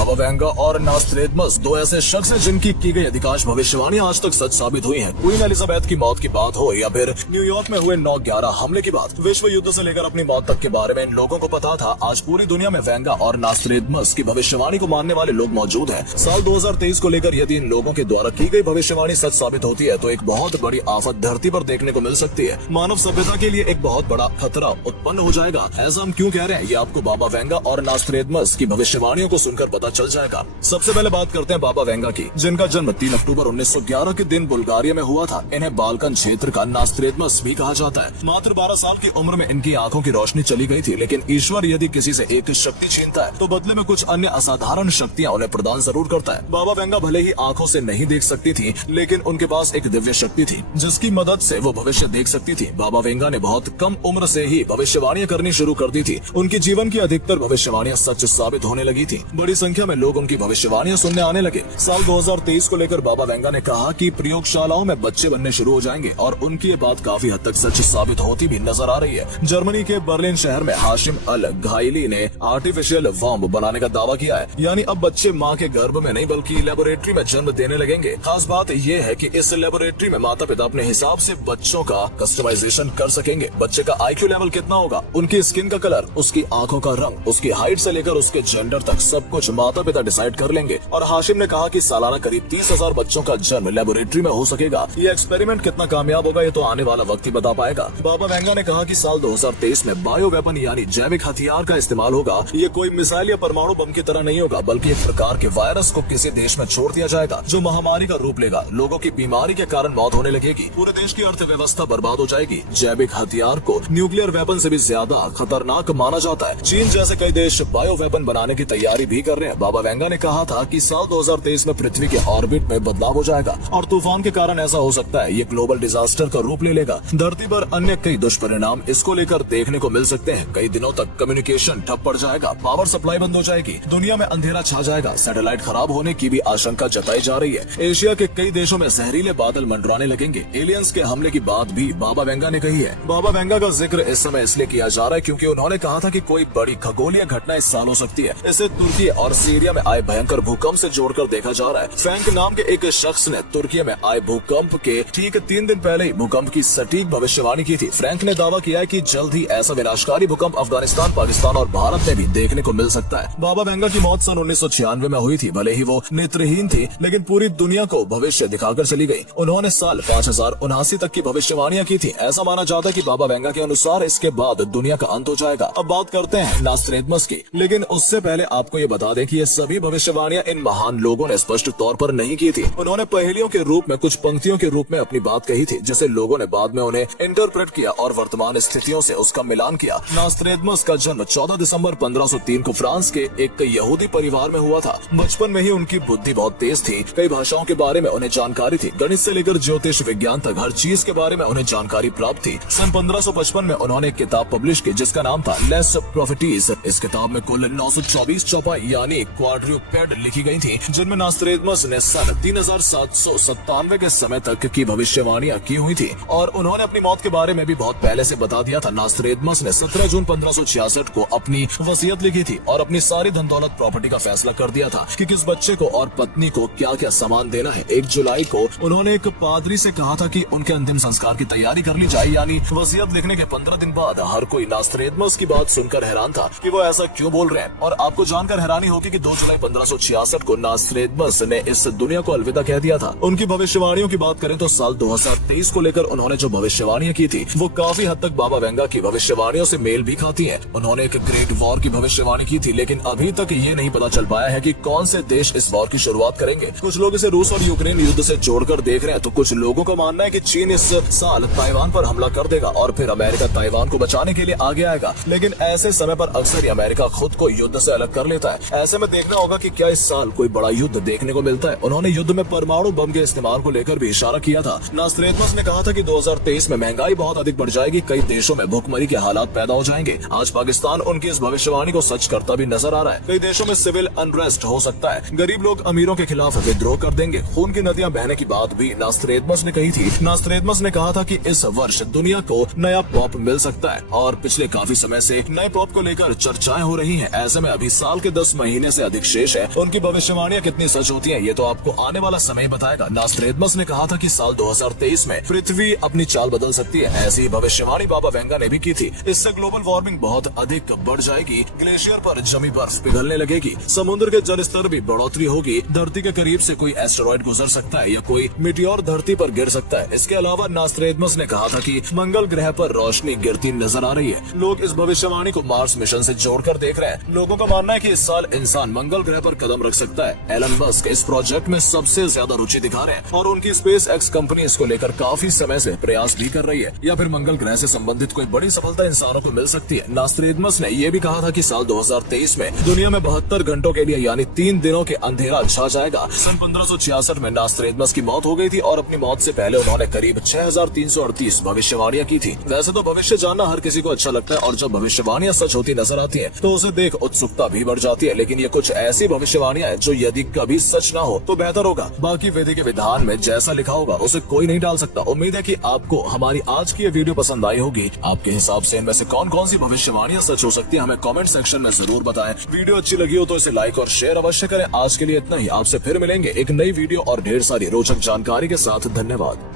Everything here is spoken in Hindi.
बाबा वेंगा और नास्ट्रेडमस दो ऐसे शख्स हैं जिनकी की गई अधिकांश भविष्यवाणियां आज तक सच साबित हुई हैं। क्वीन एलिजाबेथ की मौत की बात हो या फिर न्यूयॉर्क में हुए 9/11 हमले की बात, विश्व युद्ध से लेकर अपनी मौत तक के बारे में इन लोगों को पता था। आज पूरी दुनिया में वेंगा और नास्ट्रेडमस की भविष्यवाणी को मानने वाले लोग मौजूद हैं। साल 2023 को लेकर यदि इन लोगों के द्वारा की गई भविष्यवाणी सच साबित होती है तो एक बहुत बड़ी आफत धरती पर देखने को मिल सकती है। मानव सभ्यता के लिए एक बहुत बड़ा खतरा उत्पन्न हो जाएगा। ऐसा हम क्यों कह रहे हैं, ये आपको बाबा वेंगा और नास्ट्रेडमस की भविष्यवाणियों को सुनकर पता चल जाएगा। सबसे पहले बात करते हैं बाबा वेंगा की, जिनका जन्म 3 अक्टूबर 1911 के दिन बुल्गारिया में हुआ था। इन्हें बाल्कन क्षेत्र का नास्ट्रेडमस भी कहा जाता है। मात्र 12 साल की उम्र में इनकी आंखों की रोशनी चली गई थी, लेकिन ईश्वर यदि किसी से एक शक्ति छीनता है तो बदले में कुछ अन्य असाधारण शक्तियां उन्हें प्रदान जरूर करता है। बाबा वेंगा भले ही आंखों से नहीं देख सकती थी, लेकिन उनके पास एक दिव्य शक्ति थी जिसकी मदद से वो भविष्य देख सकती थी। बाबा वेंगा ने बहुत कम उम्र से ही भविष्यवाणियां करनी शुरू कर दी थी। उनके जीवन की अधिकतर भविष्यवाणियां सच साबित होने लगी थी। बड़ी संख्या में लोग उनकी भविष्यवाणियां सुनने आने लगे। साल 2023 को लेकर बाबा वेंगा ने कहा कि प्रयोगशालाओं में बच्चे बनने शुरू हो जाएंगे और उनकी ये बात काफी हद तक सच साबित होती भी नजर आ रही है। जर्मनी के बर्लिन शहर में हाशिम अल घाइली ने आर्टिफिशियल वॉम्ब बनाने का दावा किया है, यानी अब बच्चे माँ के गर्भ में नहीं बल्कि लेबोरेटरी में जन्म देने लगेंगे। खास बात ये है कि इस लेबोरेटरी में माता पिता अपने हिसाब से बच्चों का कस्टमाइजेशन कर सकेंगे। बच्चे का IQ लेवल कितना होगा, उनकी स्किन का कलर, उसकी आंखों का रंग, उसकी हाइट से लेकर उसके जेंडर तक सब कुछ माता पिता डिसाइड कर लेंगे। और हाशिम ने कहा कि सालाना करीब 30,000 बच्चों का जन्म लेबोरेटरी में हो सकेगा। ये एक्सपेरिमेंट कितना कामयाब होगा ये तो आने वाला वक्त ही बता पाएगा। बाबा वेंगा ने कहा कि साल 2023 में बायो वेपन यानी जैविक हथियार का इस्तेमाल होगा। ये कोई मिसाइल या परमाणु बम की तरह नहीं होगा, बल्कि एक प्रकार के वायरस को किसी देश में छोड़ दिया जाएगा जो महामारी का रूप लेगा। लोगों की बीमारी के कारण मौत होने लगेगी, पूरे देश की अर्थव्यवस्था बर्बाद हो जाएगी। जैविक हथियार को न्यूक्लियर वेपन से भी ज्यादा खतरनाक माना जाता है। चीन जैसे कई देश बायो वेपन बनाने की तैयारी भी कर रहे हैं। बाबा वेंगा ने कहा था कि साल 2023 में पृथ्वी के ऑर्बिट में बदलाव हो जाएगा और तूफान के कारण ऐसा हो सकता है ये ग्लोबल डिजास्टर का रूप ले लेगा। धरती पर अन्य कई दुष्परिणाम इसको लेकर देखने को मिल सकते हैं। कई दिनों तक कम्युनिकेशन ठप पड़ जाएगा, पावर सप्लाई बंद हो जाएगी, दुनिया में अंधेरा छा जाएगा, सैटेलाइट खराब होने की भी आशंका जताई जा रही है। एशिया के कई देशों में जहरीले बादल मंडराने लगेंगे। एलियंस के हमले की बात भी बाबा वेंगा ने कही है। बाबा वेंगा का जिक्र इस समय इसलिए किया जा रहा है क्योंकि उन्होंने कहा था कि कोई बड़ी खगोलीय घटना इस साल हो सकती है। इसे तुर्की और सीरिया में आए भयंकर भूकंप से जोड़कर देखा जा रहा है। फ्रैंक नाम के एक शख्स ने तुर्की में आए भूकंप के ठीक 3 दिन पहले ही भूकंप की सटीक भविष्यवाणी की थी। फ्रैंक ने दावा किया है कि जल्द ही ऐसा विनाशकारी भूकंप अफगानिस्तान, पाकिस्तान और भारत में भी देखने को मिल सकता है। बाबा वेंगा की मौत सन 1996 में हुई थी। भले ही वो नेत्रहीन थी, लेकिन पूरी दुनिया को भविष्य दिखाकर चली गई। उन्होंने साल 5079 तक की भविष्यवाणियां की थी। ऐसा माना जाता है कि बाबा वेंगा के अनुसार इसके बाद दुनिया का अंत हो जाएगा। अब बात करते हैं नास्ट्रेडमस की, लेकिन उससे पहले आपको ये बता दें कि ये सभी भविष्यवाणियां इन महान लोगों ने स्पष्ट तौर पर नहीं की थी। उन्होंने पहेलियों के रूप में, कुछ पंक्तियों के रूप में अपनी बात कही थी, जिसे लोगों ने बाद में उन्हें इंटरप्रेट किया और वर्तमान स्थितियों से उसका मिलान किया। नास्ट्रेडमस का जन्म 14 दिसंबर 1503 को फ्रांस के एक यहूदी परिवार में हुआ था। बचपन में ही उनकी बुद्धि बहुत तेज थी। कई भाषाओं के बारे में उन्हें जानकारी थी। गणित से लेकर ज्योतिष विज्ञान तक हर चीज के बारे में उन्हें जानकारी प्राप्त थी। सन 1555 में उन्होंने एक किताब पब्लिश की जिसका नाम था लेस प्रॉफिटीज। इस किताब में कुल 924 चौपाई यानी क्वाड्रुपेड लिखी गई थी, जिनमें नास्ट्रेडमस ने सन 3797 के समय तक की भविष्यवाणियां की हुई थी और उन्होंने अपनी मौत के बारे में भी बहुत पहले से बता दिया था। नास्ट्रेडमस ने 17 जून 1566 को अपनी वसीयत लिखी थी और अपनी सारी धन दौलत प्रॉपर्टी का फैसला कर दिया था कि किस बच्चे को और पत्नी को क्या क्या सामान देना है। 1 जुलाई को उन्होंने एक पादरी से कहा था कि उनके अंतिम संस्कार की तैयारी कर ली जाए, यानी वसीयत लिखने के 15 दिन बाद। हर कोई नास्ट्रेडमस की बात सुनकर हैरान था कि वो ऐसा क्यों बोल रहे हैं, और आपको जानकर हैरानी होगी कि 2 जुलाई 1566 को नास्ट्रेडमस ने इस दुनिया को अलविदा कह दिया था। उनकी भविष्यवाणियों की बात करें तो साल 2023 को लेकर उन्होंने जो भविष्यवाणियां की थी वो काफी हद तक बाबा वेंगा की भविष्यवाणियों से मेल भी खाती हैं। उन्होंने एक ग्रेट वॉर की भविष्यवाणी की थी, लेकिन अभी तक ये नहीं पता चल पाया है कि कौन से देश इस वॉर की शुरुआत करेंगे। कुछ लोग इसे रूस और यूक्रेन युद्ध से जोड़कर देख रहे हैं, तो कुछ लोगों का मानना है कि चीन इस साल ताइवान पर हमला कर देगा और फिर अमेरिका ताइवान को बचाने के लिए आगे आएगा। लेकिन ऐसे समय पर अक्सर ही अमेरिका खुद को युद्ध से अलग कर लेता है। ऐसे में देखना होगा कि क्या इस साल कोई बड़ा युद्ध देखने को मिलता है। उन्होंने युद्ध में परमाणु बम के इस्तेमाल को लेकर भी इशारा किया था। नास्ट्रेडमस ने कहा था कि 2023 में महंगाई बहुत अधिक बढ़ जाएगी, कई देशों में भुखमरी के हालात पैदा हो जाएंगे। आज पाकिस्तान उनकी इस भविष्यवाणी को सच करता भी नजर आ रहा है। कई देशों में सिविल अनरेस्ट हो सकता है, गरीब लोग अमीरों के खिलाफ विद्रोह कर देंगे, खून की नदियां बहने की बात भी नास्ट्रेडमस ने कही थी। नास्ट्रेडमस ने कहा था कि इस वर्ष दुनिया को नया पॉप मिल सकता है और पिछले काफी समय से नए पॉप को लेकर चर्चाएं हो रही हैं। ऐसे में अभी साल के 10 महीने महीने से अधिक शेष है, उनकी भविष्यवाणियां कितनी सच होती हैं ये तो आपको आने वाला समय बताएगा। नास्ट्रेडमस ने कहा था कि साल 2023 में पृथ्वी अपनी चाल बदल सकती है। ऐसी भविष्यवाणी बाबा वेंगा ने भी की थी। इससे ग्लोबल वार्मिंग बहुत अधिक बढ़ जाएगी, ग्लेशियर पर जमी बर्फ पिघलने लगेगी, समुद्र के जल स्तर भी बढ़ोतरी होगी, धरती के करीब से कोई एस्टेरॉयड गुजर सकता है या कोई मीटियोर धरती पर गिर सकता है। इसके अलावा नास्ट्रेडमस ने कहा था कि मंगल ग्रह पर रोशनी गिरती नजर आ रही है। लोग इस भविष्यवाणी को मार्स मिशन से जोड़कर देख रहे हैं। लोगों का मानना है कि इस साल इंसान मंगल ग्रह पर कदम रख सकता है। एलन मस्क इस प्रोजेक्ट में सबसे ज्यादा रुचि दिखा रहे हैं और उनकी स्पेस एक्स कंपनी इसको लेकर काफी समय से प्रयास भी कर रही है। या फिर मंगल ग्रह से संबंधित कोई बड़ी सफलता इंसानों को मिल सकती है। नास्ट्रेडमस ने यह भी कहा था कि साल 2023 में दुनिया में 72 घंटों के लिए यानी 3 दिनों के अंधेरा छा जाएगा। सन 1566 में नास्ट्रेडमस की मौत हो गई थी और अपनी मौत से पहले उन्होंने करीब 6338 भविष्यवाणियां की थी। वैसे तो भविष्य जानना हर किसी को अच्छा लगता है और जब भविष्यवाणियां सच होती नजर आती हैं तो उसे देख उत्सुकता भी बढ़ जाती है, लेकिन ये कुछ ऐसी भविष्यवाणियां हैं जो यदि कभी सच ना हो तो बेहतर होगा। बाकी वेदी के विधान में जैसा लिखा होगा उसे कोई नहीं डाल सकता। उम्मीद है कि आपको हमारी आज की ये वीडियो पसंद आई होगी। आपके हिसाब से इनमें से कौन कौन सी भविष्यवाणियां सच हो सकती है हमें कमेंट सेक्शन में जरूर बताएं। वीडियो अच्छी लगी हो तो इसे लाइक और शेयर अवश्य करें। आज के लिए इतना ही, आपसे फिर मिलेंगे एक नई वीडियो और ढेर सारी रोचक जानकारी के साथ। धन्यवाद।